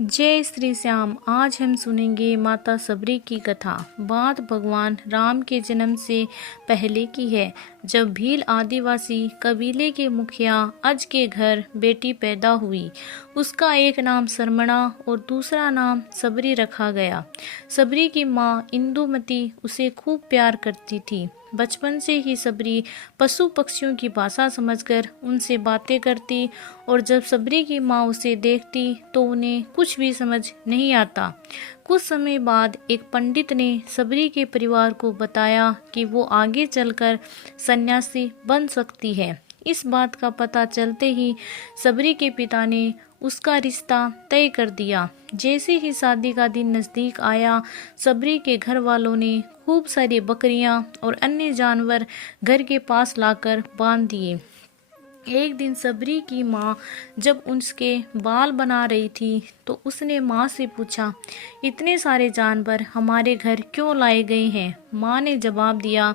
जय श्री श्याम। आज हम सुनेंगे माता सबरी की कथा। बात भगवान राम के जन्म से पहले की है, जब भील आदिवासी कबीले के मुखिया अज के घर बेटी पैदा हुई। उसका एक नाम सरमणा और दूसरा नाम सबरी रखा गया। सबरी की माँ इंदुमती उसे खूब प्यार करती थी। बचपन से ही सबरी पशु पक्षियों की भाषा समझकर उनसे बातें करती और जब सबरी की माँ उसे देखती तो उन्हें कुछ भी समझ नहीं आता। कुछ समय बाद एक पंडित ने सबरी के परिवार को बताया कि वो आगे चलकर सन्यासी बन सकती है। इस बात का पता चलते ही सबरी के पिता ने उसका रिश्ता तय कर दिया। जैसे ही शादी का दिन नज़दीक आया, सबरी के घर वालों ने खूब सारी बकरियां और अन्य जानवर घर के पास लाकर बांध दिए। एक दिन सबरी की माँ जब उसके बाल बना रही थी तो उसने माँ से पूछा, इतने सारे जानवर हमारे घर क्यों लाए गए हैं? माँ ने जवाब दिया,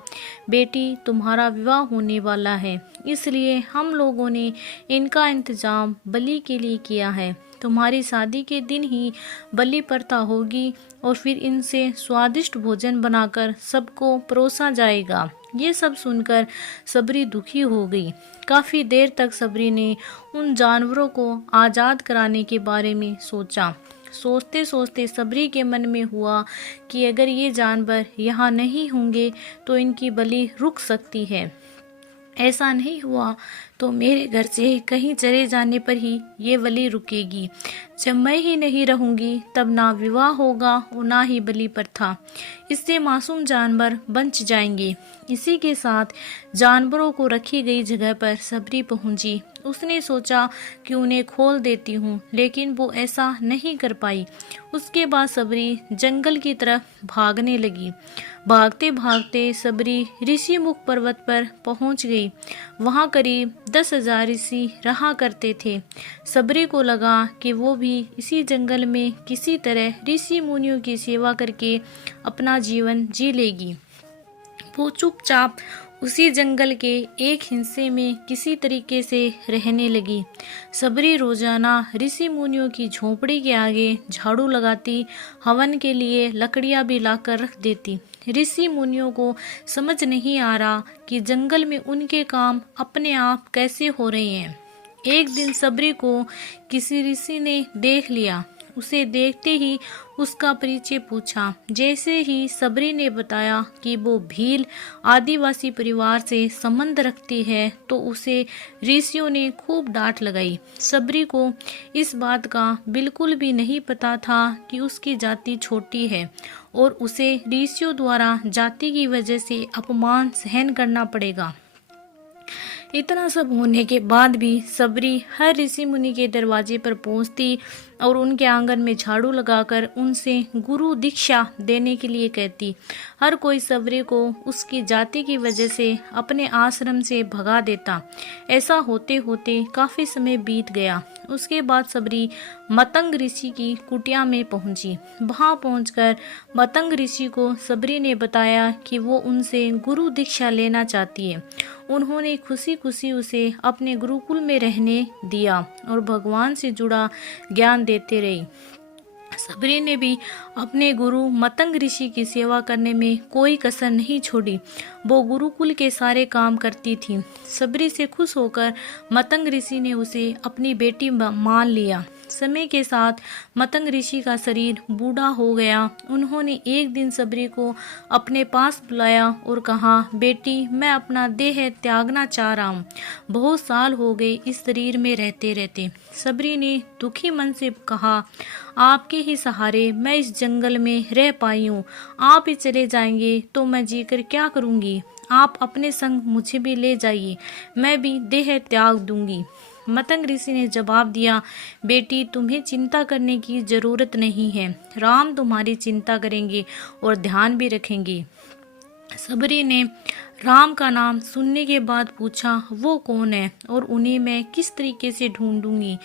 बेटी तुम्हारा विवाह होने वाला है, इसलिए हम लोगों ने इनका इंतजाम बलि के लिए किया है। तुम्हारी शादी के दिन ही बलि प्रथा होगी और फिर इनसे स्वादिष्ट भोजन बनाकर सबको परोसा जाएगा। ये सब सुनकर सबरी दुखी हो गई। काफ़ी देर तक सबरी ने उन जानवरों को आज़ाद कराने के बारे में सोचा। सोचते सोचते सबरी के मन में हुआ कि अगर ये जानवर यहाँ नहीं होंगे तो इनकी बलि रुक सकती है। ऐसा नहीं हुआ तो मेरे घर से कहीं चले जाने पर ही ये बलि रुकेगी। जब मैं ही नहीं रहूंगी तब ना विवाह होगा और ना ही बलि प्रथा। इससे मासूम जानवर बच जाएंगे। इसी के साथ जानवरों को रखी गई जगह पर सबरी पहुंची। उसने सोचा कि उन्हें खोल देती हूँ, लेकिन वो ऐसा नहीं कर पाई। उसके बाद सबरी जंगल की तरफ भागने लगी। भागते भागते सबरी ऋषिमुख पर्वत पर पहुंच गई। वहां करीब 10,000 ऋषि रहा करते थे। सबरी को लगा कि वो भी इसी जंगल में किसी तरह ऋषि मुनियों की सेवा करके अपना जीवन जी लेगी। वो चुपचाप उसी जंगल के एक हिस्से में किसी तरीके से रहने लगी। सबरी रोजाना ऋषि मुनियों की झोपड़ी के आगे झाड़ू लगाती, हवन के लिए लकड़ियां भी लाकर रख देती। ऋषि मुनियों को समझ नहीं आ रहा कि जंगल में उनके काम अपने आप कैसे हो रहे हैं। एक दिन सबरी को किसी ऋषि ने देख लिया। उसे देखते ही उसका परिचय पूछा। जैसे ही सबरी ने बताया कि वो भील आदिवासी परिवार से संबंध रखती है तो उसे ऋषियों ने खूब डांट लगाई। सबरी को इस बात का बिल्कुल भी नहीं पता था कि उसकी जाति छोटी है और उसे ऋषियों द्वारा जाति की वजह से अपमान सहन करना पड़ेगा। इतना सब होने के बाद भी सबरी हर ऋषि मुनि के दरवाजे पर पहुंचती और उनके आंगन में झाड़ू लगाकर उनसे गुरु दीक्षा देने के लिए कहती। हर कोई सबरी को उसकी जाति की वजह से अपने आश्रम से भगा देता। ऐसा होते होते काफ़ी समय बीत गया। उसके बाद सबरी मतंग ऋषि की कुटिया में पहुंची। वहां पहुंचकर मतंग ऋषि को सबरी ने बताया कि वो उनसे गुरु दीक्षा लेना चाहती है। उन्होंने खुशी खुशी उसे अपने गुरुकुल में रहने दिया और भगवान से जुड़ा ज्ञान देते रही। सबरी ने भी अपने गुरु मतंग ऋषि की सेवा करने में कोई कसर नहीं छोड़ी। वो गुरुकुल के सारे काम करती थी। सबरी से खुश होकर मतंग ऋषि ने उसे अपनी बेटी मान लिया। समय के साथ मतंग ऋषि का शरीर बूढ़ा हो गया। उन्होंने एक दिन सबरी को अपने पास बुलाया और कहा, बेटी मैं अपना देह त्यागना चाह रहा हूँ। बहुत साल हो गए इस शरीर में रहते रहते। सबरी ने दुखी मन से कहा, आपके ही सहारे मैं इस जंगल में रह पाई हूँ। आप ही चले जाएंगे तो मैं जीकर क्या करूँगी? आप अपने संग मुझे भी ले जाइए, मैं भी देह त्याग दूंगी। मतंग ऋषि ने जवाब दिया, बेटी तुम्हें चिंता करने की जरूरत नहीं है। राम तुम्हारी चिंता करेंगे और ध्यान भी रखेंगे। सबरी ने राम का नाम सुनने के बाद पूछा, वो कौन है और उन्हें मैं किस तरीके से ढूंढूंगी।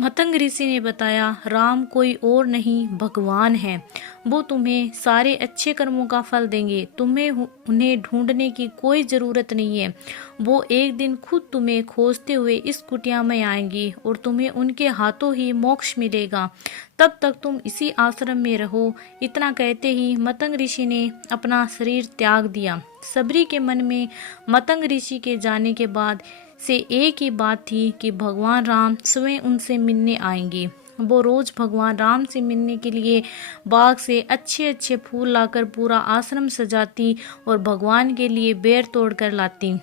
मतंग ऋषि ने बताया, राम कोई और नहीं भगवान है। वो तुम्हें सारे अच्छे कर्मों का फल देंगे। तुम्हें उन्हें ढूंढने की कोई जरूरत नहीं है। वो एक दिन खुद तुम्हें खोजते हुए इस कुटिया में आएंगी और तुम्हें उनके हाथों ही मोक्ष मिलेगा। तब तक तुम इसी आश्रम में रहो। इतना कहते ही मतंग ऋषि ने अपना शरीर त्याग दिया। सबरी के मन में मतंग ऋषि के जाने के बाद से एक ही बात थी कि भगवान राम स्वयं उनसे मिलने आएंगे। वो रोज भगवान राम से मिलने के लिए बाग से अच्छे अच्छे फूल लाकर पूरा आश्रम सजाती और भगवान के लिए बेर तोड़ कर लाती।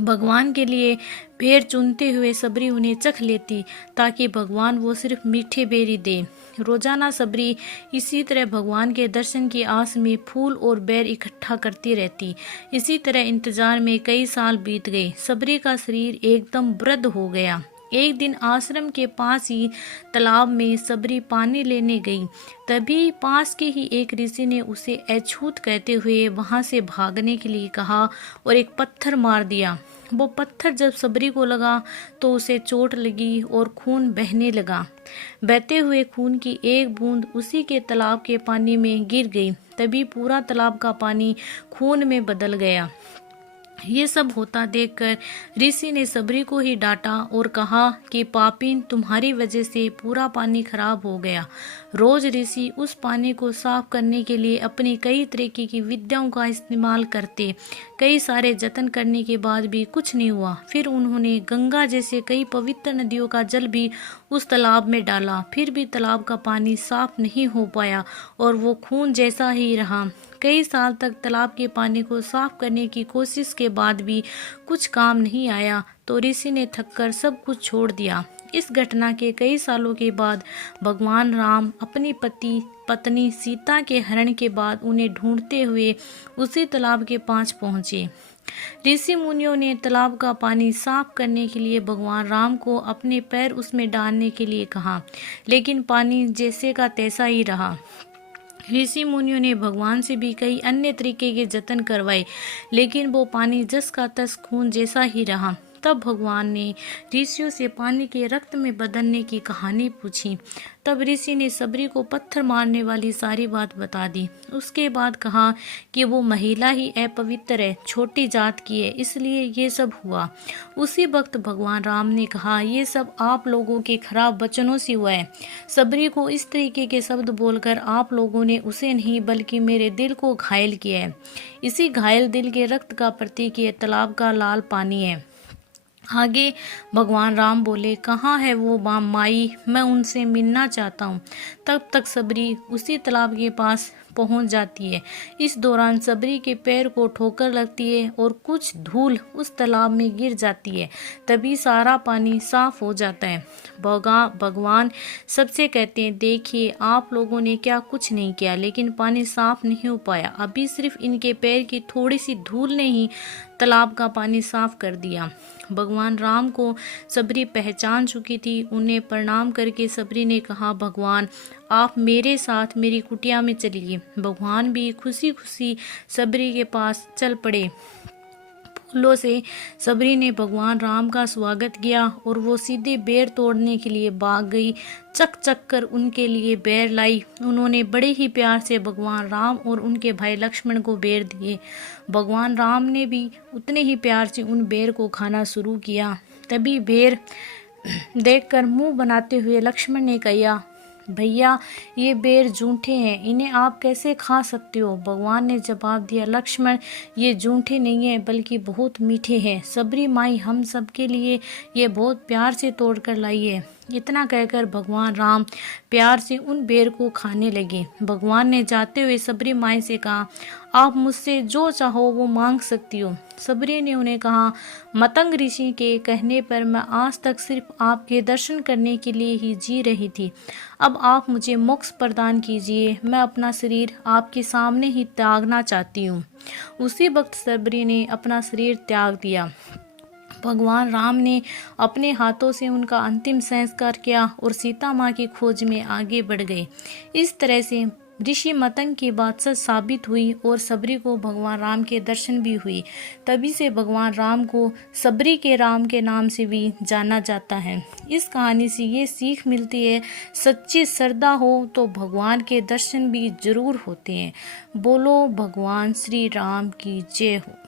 भगवान के लिए बेर चुनते हुए सबरी उन्हें चख लेती ताकि भगवान वो सिर्फ मीठे बेर ही दे। रोजाना सबरी इसी तरह भगवान के दर्शन की आस में फूल और बेर इकट्ठा करती रहती। इसी तरह इंतजार में कई साल बीत गए। सबरी का शरीर एकदम वृद्ध हो गया। एक दिन आश्रम के पास ही तालाब में सबरी पानी लेने गई। तभी पास के ही एक ऋषि ने उसे अछूत कहते हुए वहां से भागने के लिए कहा और एक पत्थर मार दिया। वो पत्थर जब सबरी को लगा तो उसे चोट लगी और खून बहने लगा। बहते हुए खून की एक बूंद उसी के तालाब के पानी में गिर गई। तभी पूरा तालाब का पानी खून में बदल गया। ये सब होता देखकर ऋषि ने सबरी को ही डांटा और कहा कि पापीन, तुम्हारी वजह से पूरा पानी खराब हो गया। रोज ऋषि उस पानी को साफ करने के लिए अपनी कई तरीके की विद्याओं का इस्तेमाल करते। कई सारे जतन करने के बाद भी कुछ नहीं हुआ। फिर उन्होंने गंगा जैसे कई पवित्र नदियों का जल भी उस तालाब में डाला, फिर भी तालाब का पानी साफ नहीं हो पाया और वो खून जैसा ही रहा। कई साल तक तालाब के पानी को साफ करने की कोशिश के बाद भी कुछ काम नहीं आया तो ऋषि ने थककर सब कुछ छोड़ दिया। इस घटना के कई सालों के बाद भगवान राम अपनी पत्नी सीता के हरण के बाद उन्हें ढूंढते हुए उसी तालाब के पास पहुंचे। ऋषि मुनियों ने तालाब का पानी साफ करने के लिए भगवान राम को अपने पैर उसमें डालने के लिए कहा, लेकिन पानी जैसे का तैसा ही रहा। ऋषि मुनियों ने भगवान से भी कई अन्य तरीके के जतन करवाए, लेकिन वो पानी जस का तस खून जैसा ही रहा। तब भगवान ने ऋषियों से पानी के रक्त में बदलने की कहानी पूछी। तब ऋषि ने सबरी को पत्थर मारने वाली सारी बात बता दी। उसके बाद कहा कि वो महिला ही अपवित्र है, छोटी जात की है, इसलिए ये सब हुआ। उसी वक्त भगवान राम ने कहा, ये सब आप लोगों के खराब वचनों से हुआ है। सबरी को इस तरीके के शब्द बोलकर आप लोगों ने उसे नहीं बल्कि मेरे दिल को घायल किया है। इसी घायल दिल के रक्त का प्रतीक ये तालाब का लाल पानी है। आगे भगवान राम बोले, कहाँ है वो माई, मैं उनसे मिलना चाहता हूँ। तब तक सबरी उसी तालाब के पास पहुंच जाती है। इस दौरान सबरी के पैर को ठोकर लगती है और कुछ धूल उस तालाब में गिर जाती है। तभी सारा पानी साफ हो जाता है। भगवान सबसे कहते हैं, देखिए आप लोगों ने क्या कुछ नहीं किया, लेकिन पानी साफ नहीं हो पाया। अभी सिर्फ इनके पैर की थोड़ी सी धूल ने ही तालाब का पानी साफ कर दिया। भगवान राम को सबरी पहचान चुकी थी। उन्हें प्रणाम करके सबरी ने कहा, भगवान आप मेरे साथ मेरी कुटिया में चलिए। भगवान भी खुशी खुशी सबरी के पास चल पड़े। फूलों से सबरी ने भगवान राम का स्वागत किया और वो सीधे बेर तोड़ने के लिए भाग गई। चक चक कर उनके लिए बेर लाई। उन्होंने बड़े ही प्यार से भगवान राम और उनके भाई लक्ष्मण को बेर दिए। भगवान राम ने भी उतने ही प्यार से उन बेर को खाना शुरू किया। तभी बेर देखकर मुंह बनाते हुए लक्ष्मण ने कहा, भैया ये बेर जूठे हैं, इन्हें आप कैसे खा सकते हो। भगवान ने जवाब दिया, लक्ष्मण ये जूठे नहीं हैं बल्कि बहुत मीठे हैं। सबरी माई हम सब के लिए ये बहुत प्यार से तोड़ कर लाई है। इतना कहकर भगवान राम प्यार से उन बेर को खाने लगे। भगवान ने जाते हुए सबरी माई से कहा, आप मुझसे जो चाहो वो मांग सकती हो। सबरी ने उन्हें कहा, मतंग ऋषि के कहने पर मैं आज तक सिर्फ आपके दर्शन करने के लिए ही जी रही थी। अब आप मुझे मोक्ष प्रदान कीजिए। मैं अपना शरीर आपके सामने ही त्यागना चाहती हूँ। उसी वक्त सबरी ने अपना शरीर त्याग दिया। भगवान राम ने अपने हाथों से उनका अंतिम संस्कार किया और सीता माँ की खोज में आगे बढ़ गए। इस तरह से ऋषि मतंग की बात सच साबित हुई और सबरी को भगवान राम के दर्शन भी हुई। तभी से भगवान राम को सबरी के राम के नाम से भी जाना जाता है। इस कहानी से ये सीख मिलती है, सच्ची श्रद्धा हो तो भगवान के दर्शन भी जरूर होते हैं। बोलो भगवान श्री राम की जय हो।